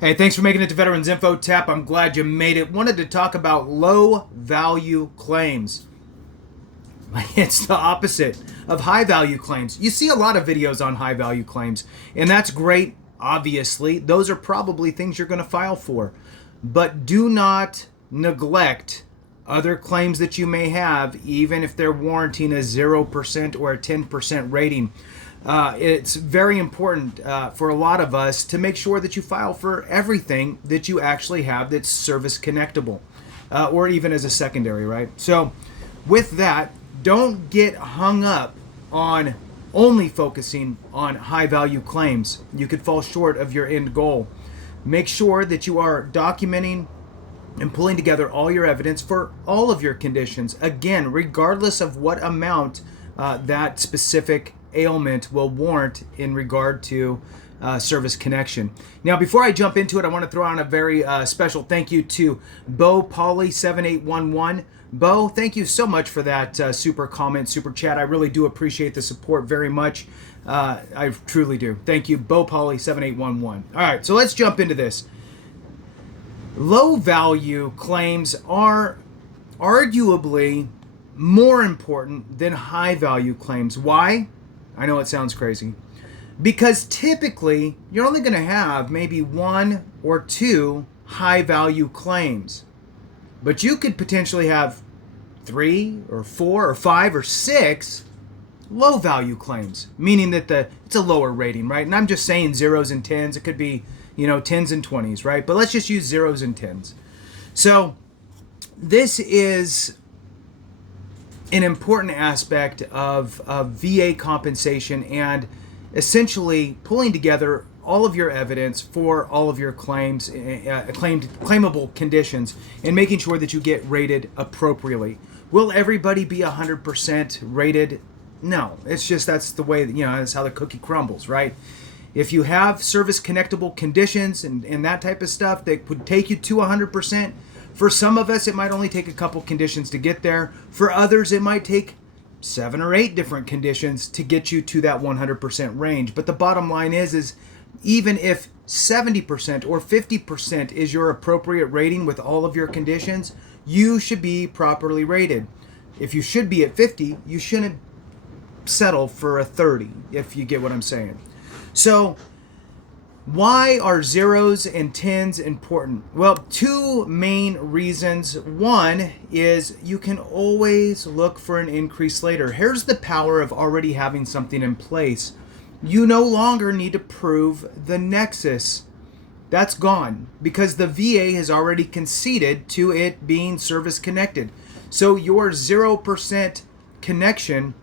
Hey, thanks for making it to Veterans Info Tap. I'm glad you made it. Wanted to talk about low value claims. It's the opposite of high value claims. You see a lot of videos on high value claims, and that's great. Obviously, those are probably things you're going to file for. But do not neglect other claims that you may have, even if they're warranting a 0% or a 10% rating. It's very important for a lot of us to make sure that you file for everything that you actually have that's service connectable, or even as a secondary, right? So with that, don't get hung up on only focusing on high value claims. You could fall short of your end goal. Make sure that you are documenting and pulling together all your evidence for all of your conditions, again, regardless of what amount that specific ailment will warrant in regard to service connection. Now, before I jump into it, I want to throw on a very special thank you to Bo Polly 7811. Bo, thank you so much for that super comment, super chat. I really do appreciate the support very much. I truly do. Thank you, Bo Polly 7811. All right, so let's jump into this. Low value claims are arguably more important than high value claims. Why? I know it sounds crazy. Because typically, you're only going to have maybe one or two high value claims. But you could potentially have 3 or 4 or 5 or 6 low value claims, meaning that it's a lower rating, right? And I'm just saying zeros and tens. It could be, 10s and 20s, right? But let's just use zeros and tens. So this is an important aspect of VA compensation and essentially pulling together all of your evidence for all of your claims, claimable conditions, and making sure that you get rated appropriately. Will everybody be 100% rated? No, it's just that's the way, that's how the cookie crumbles, right? If you have service connectable conditions and that type of stuff that would take you to 100%, for some of us, it might only take a couple conditions to get there. For others, it might take 7 or 8 different conditions to get you to that 100% range. But the bottom line is even if 70% or 50% is your appropriate rating with all of your conditions, you should be properly rated. If you should be at 50, you shouldn't settle for a 30, if you get what I'm saying. So why are zeros and tens important? Well, 2 main reasons. One is you can always look for an increase later. Here's the power of already having something in place. You no longer need to prove the nexus. That's gone because the VA has already conceded to it being service connected. So your 0% connection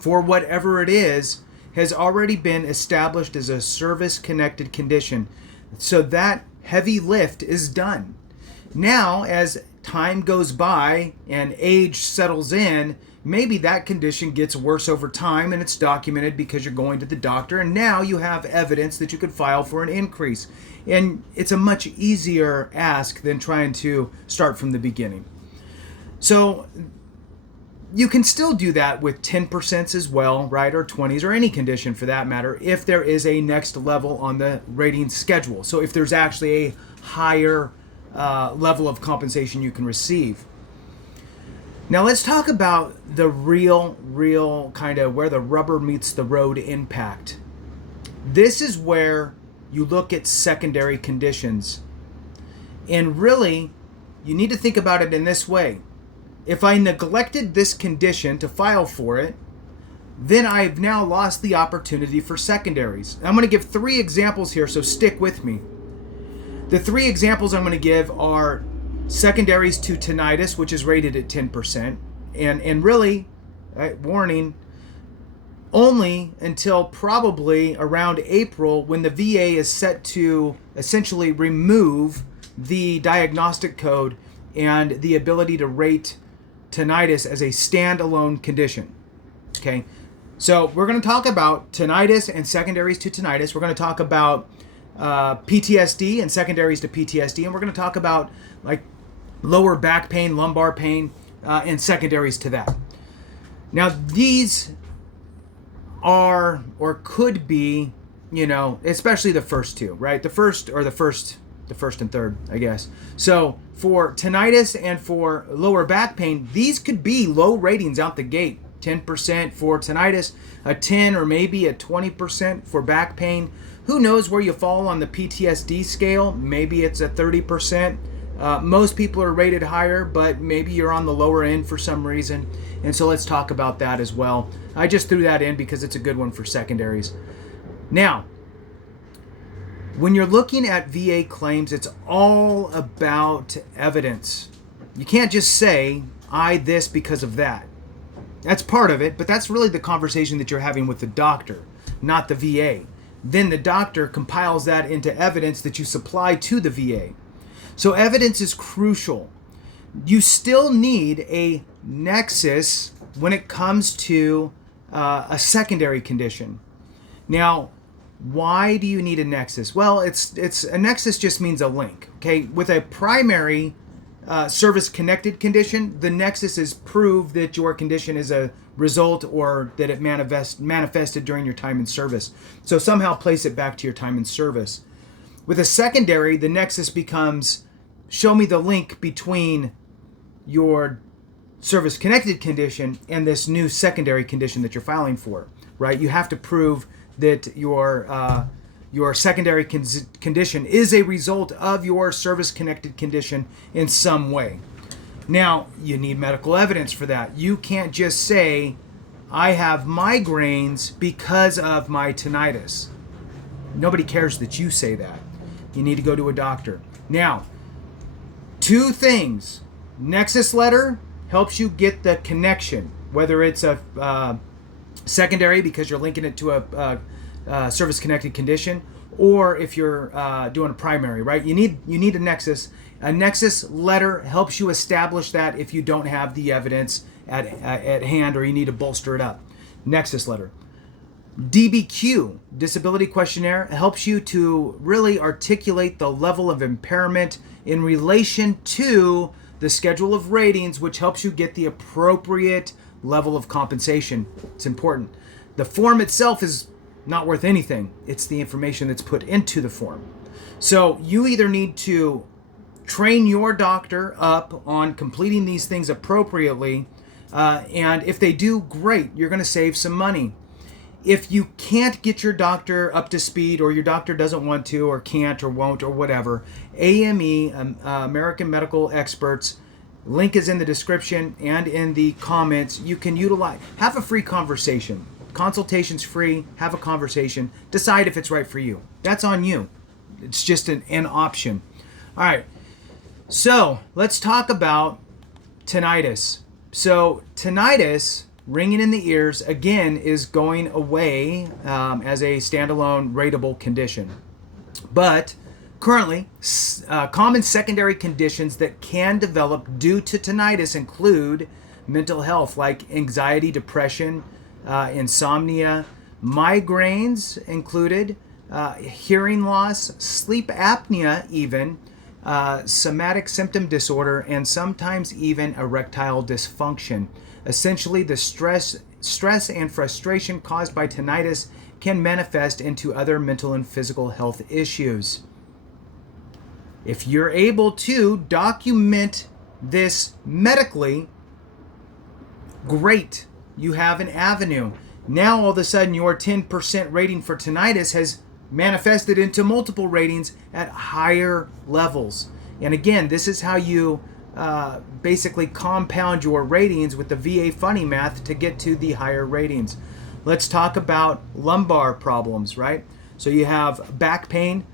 for whatever it is has already been established as a service-connected condition. So that heavy lift is done. Now, as time goes by and age settles in, maybe that condition gets worse over time and it's documented because you're going to the doctor, and now you have evidence that you could file for an increase. And it's a much easier ask than trying to start from the beginning. So you can still do that with 10% as well, right? Or 20s, or any condition for that matter, if there is a next level on the rating schedule. So if there's actually a higher level of compensation you can receive. Now let's talk about the real kind of where the rubber meets the road impact. This is where you look at secondary conditions. And really, you need to think about it in this way. If I neglected this condition to file for it, then I've now lost the opportunity for secondaries. I'm going to give 3 examples here, so stick with me. The 3 examples I'm going to give are secondaries to tinnitus, which is rated at 10%, and really, warning, only until probably around April when the VA is set to essentially remove the diagnostic code and the ability to rate tinnitus as a standalone condition. Okay, so we're going to talk about tinnitus and secondaries to tinnitus. We're going to talk about PTSD and secondaries to PTSD, and we're going to talk about like lower back pain, lumbar pain, and secondaries to that. Now, these are or could be especially the first two, right? The first and third, I guess. So for tinnitus and for lower back pain, these could be low ratings out the gate. 10% for tinnitus, a 10 or maybe a 20% for back pain. Who knows where you fall on the PTSD scale? Maybe it's a 30%. Most people are rated higher, but maybe you're on the lower end for some reason. And so let's talk about that as well. I just threw that in because it's a good one for secondaries. Now, when you're looking at VA claims, it's all about evidence. You can't just say, I this because of that. That's part of it, but that's really the conversation that you're having with the doctor, not the VA. Then the doctor compiles that into evidence that you supply to the VA. So evidence is crucial. You still need a nexus when it comes to a secondary condition. Now, why do you need a nexus? Well, it's a nexus just means a link. Okay, with a primary service-connected condition, the nexus is prove that your condition is a result or that it manifested during your time in service. So somehow place it back to your time in service. With a secondary, the nexus becomes show me the link between your service-connected condition and this new secondary condition that you're filing for, right? You have to prove that your secondary condition is a result of your service-connected condition in some way. Now, you need medical evidence for that. You can't just say, I have migraines because of my tinnitus. Nobody cares that you say that. You need to go to a doctor. Now, two things. Nexus Letter helps you get the connection, whether it's a secondary because you're linking it to a service-connected condition, or if you're doing a primary, right? You need a nexus. A nexus letter helps you establish that if you don't have the evidence at hand or you need to bolster it up. Nexus letter. DBQ, Disability Questionnaire, helps you to really articulate the level of impairment in relation to the schedule of ratings, which helps you get the appropriate level of compensation. It's important. The form itself is not worth anything. It's the information that's put into the form. So you either need to train your doctor up on completing these things appropriately, and if they do, great, you're going to save some money. If you can't get your doctor up to speed, or your doctor doesn't want to, or can't, or won't, or whatever, AME, American Medical Experts, link is in the description and in the comments. You can utilize, have a free conversation. Consultation's free, have a conversation, decide if it's right for you. That's on you. It's just an option. All right, so let's talk about tinnitus. So tinnitus, ringing in the ears, again, is going away as a standalone rateable condition. But currently, common secondary conditions that can develop due to tinnitus include mental health, like anxiety, depression, insomnia, migraines included, hearing loss, sleep apnea even, somatic symptom disorder, and sometimes even erectile dysfunction. Essentially, the stress and frustration caused by tinnitus can manifest into other mental and physical health issues. If you're able to document this medically, great. You have an avenue. Now all of a sudden your 10% rating for tinnitus has manifested into multiple ratings at higher levels. And again, this is how you basically compound your ratings with the VA funny math to get to the higher ratings. Let's talk about lumbar problems, right? So you have back pain.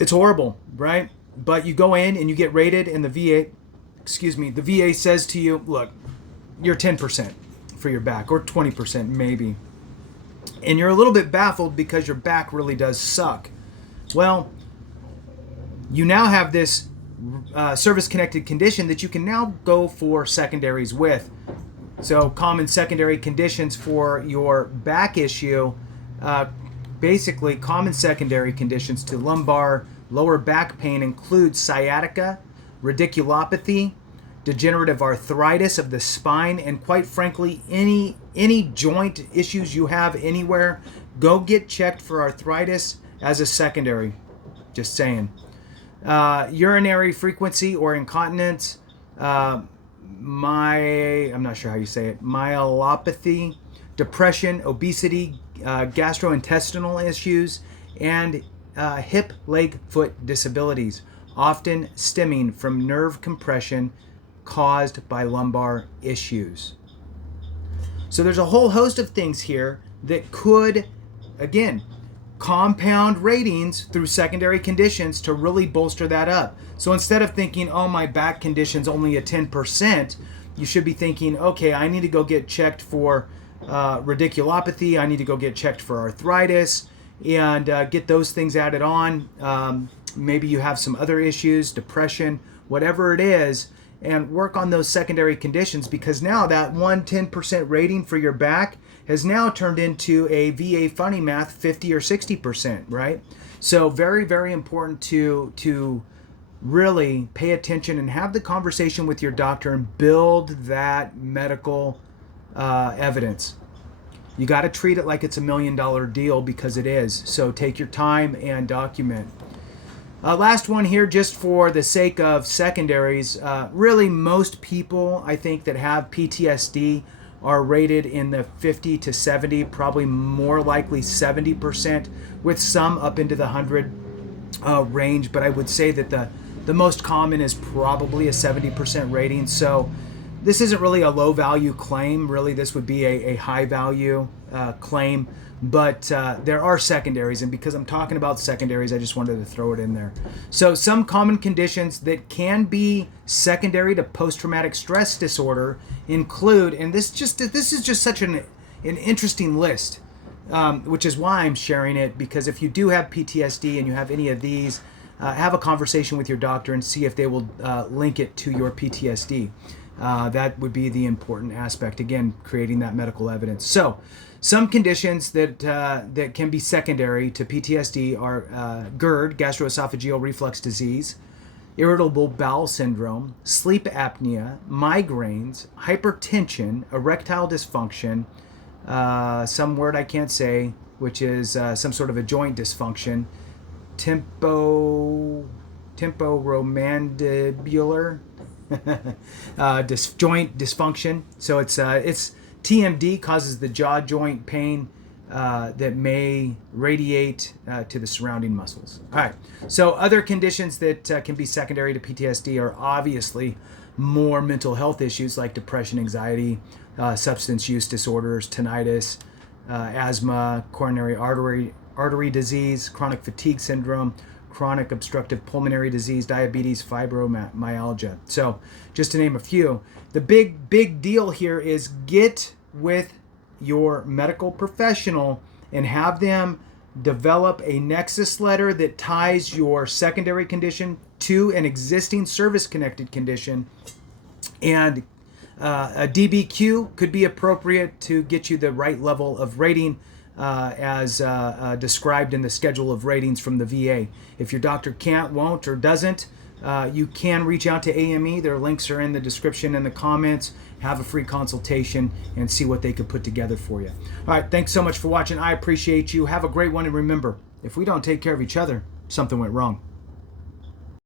It's horrible, right? But you go in and you get rated, and the VA says to you, look, you're 10% for your back, or 20% maybe. And you're a little bit baffled because your back really does suck. Well, you now have this service-connected condition that you can now go for secondaries with. So common secondary conditions for your back issue, basically common secondary conditions to lumbar lower back pain include sciatica, radiculopathy, degenerative arthritis of the spine, and quite frankly, any joint issues you have anywhere, Go get checked for arthritis as a secondary. Just saying. Urinary frequency or incontinence, I'm not sure how you say it, myelopathy, depression, obesity, gastrointestinal issues, and hip, leg, foot disabilities, often stemming from nerve compression caused by lumbar issues. So there's a whole host of things here that could, again, compound ratings through secondary conditions to really bolster that up. So instead of thinking, oh, my back condition's only a 10%, you should be thinking, okay, I need to go get checked for radiculopathy, I need to go get checked for arthritis, and get those things added on. Maybe you have some other issues, depression, whatever it is, and work on those secondary conditions, because now that 10% rating for your back has now turned into a VA funny math 50 or 60%, right? So very, very important to really pay attention and have the conversation with your doctor and build that medical evidence. You got to treat it like it's $1 million deal, because it is. So take your time and document. Last one here, just for the sake of secondaries. Really, most people, I think, that have PTSD are rated in the 50 to 70, probably more likely 70%, with some up into the 100 range. But I would say that the most common is probably a 70% rating. So this isn't really a low value claim. Really, this would be a high value claim. But there are secondaries, and because I'm talking about secondaries, I just wanted to throw it in there. So some common conditions that can be secondary to post-traumatic stress disorder include, and this is just such an interesting list, which is why I'm sharing it, because if you do have PTSD and you have any of these, have a conversation with your doctor and see if they will link it to your PTSD. That would be the important aspect, again, creating that medical evidence. So some conditions that can be secondary to PTSD are GERD, gastroesophageal reflux disease, irritable bowel syndrome, sleep apnea, migraines, hypertension, erectile dysfunction, some word I can't say, which is some sort of a joint dysfunction, temporomandibular joint dysfunction. So it's TMD, causes the jaw joint pain that may radiate to the surrounding muscles. All right. So other conditions that can be secondary to PTSD are obviously more mental health issues like depression, anxiety, substance use disorders, tinnitus, asthma, coronary artery disease, chronic fatigue syndrome, chronic obstructive pulmonary disease, diabetes, fibromyalgia. So just to name a few, the big deal here is get with your medical professional and have them develop a Nexus letter that ties your secondary condition to an existing service-connected condition. And a DBQ could be appropriate to get you the right level of rating as described in the schedule of ratings from the VA. If your doctor can't, won't, or doesn't, you can reach out to AME. Their links are in the description and the comments. Have a free consultation and see what they could put together for you. All right, thanks so much for watching. I appreciate you. Have a great one, and remember, if we don't take care of each other, something went wrong.